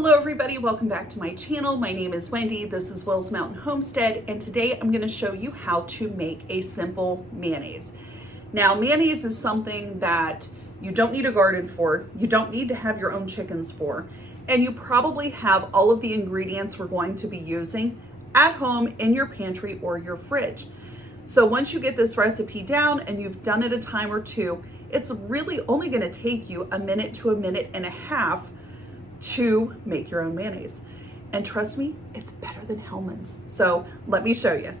Hello everybody, welcome back to my channel. My name is Wendy, this is Will's Mountain Homestead, and today I'm going to show you how to make a simple mayonnaise. Now mayonnaise is something that you don't need a garden for, you don't need to have your own chickens for, and you probably have all of the ingredients we're going to be using at home in your pantry or your fridge. So once you get this recipe down and you've done it a time or two, it's really only going to take you a minute to a minute and a half to make your own mayonnaise. And trust me, it's better than Hellmann's. So let me show you.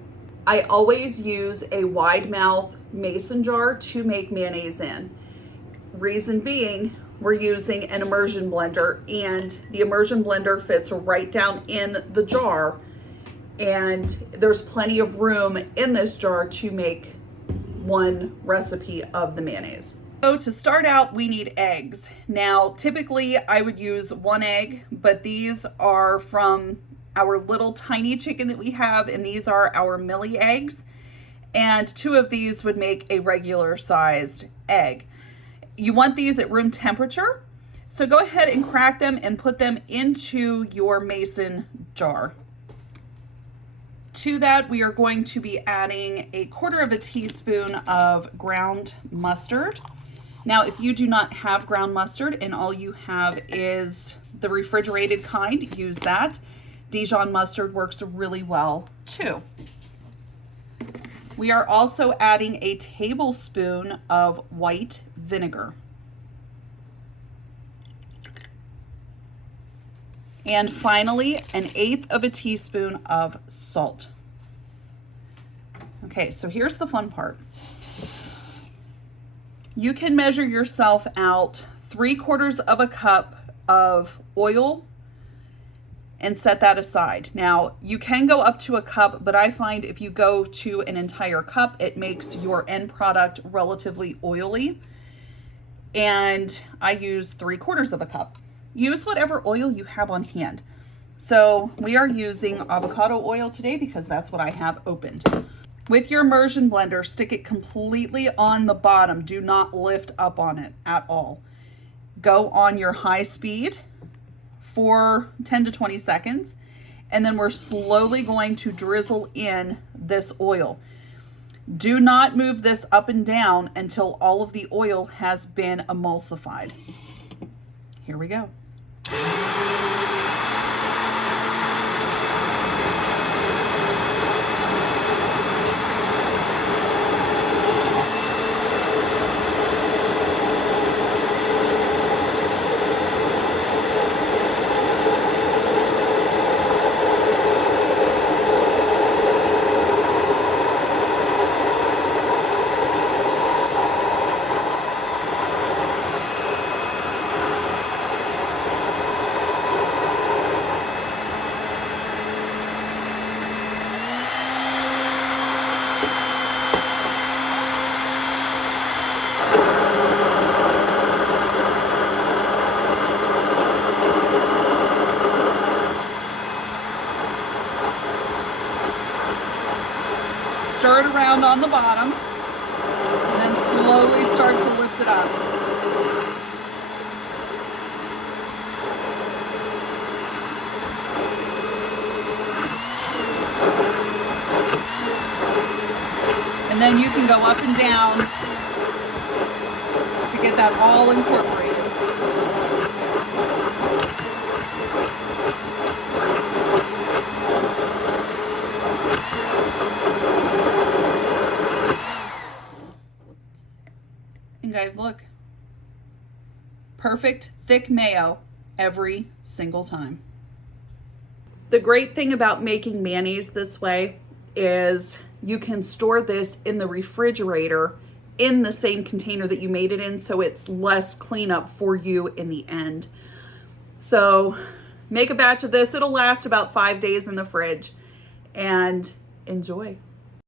I always use a wide mouth mason jar to make mayonnaise in. Reason being, we're using an immersion blender, and the immersion blender fits right down in the jar, and there's plenty of room in this jar to make one recipe of the mayonnaise. So to start out, we need eggs. Now, typically I would use one egg, but these are from our little tiny chicken that we have, and these are our Millie eggs. And two of these would make a regular sized egg. You want these at room temperature. So go ahead and crack them and put them into your mason jar. To that, we are going to be adding 1/4 teaspoon of ground mustard. Now, if you do not have ground mustard and all you have is the refrigerated kind, use that. Dijon mustard works really well too. We are also adding a tablespoon of white vinegar. And finally, 1/8 teaspoon of salt. Okay, so here's the fun part. You can measure yourself out 3/4 cup of oil and set that aside. Now, you can go up to a cup, but I find if you go to an entire cup, it makes your end product relatively oily. And I use 3/4 cup. Use whatever oil you have on hand. So we are using avocado oil today because that's what I have opened. With your immersion blender, stick it completely on the bottom. Do not lift up on it at all. Go on your high speed for 10 to 20 seconds, and then we're slowly going to drizzle in this oil. Do not move this up and down until all of the oil has been emulsified. Here we go. Stir it around on the bottom, and then slowly start to lift it up. And then you can go up and down to get that all incorporated. And guys, look, perfect thick mayo every single time. The great thing about making mayonnaise this way is you can store this in the refrigerator in the same container that you made it in, so it's less cleanup for you in the end. So make a batch of this. It'll last about 5 days in the fridge, and enjoy.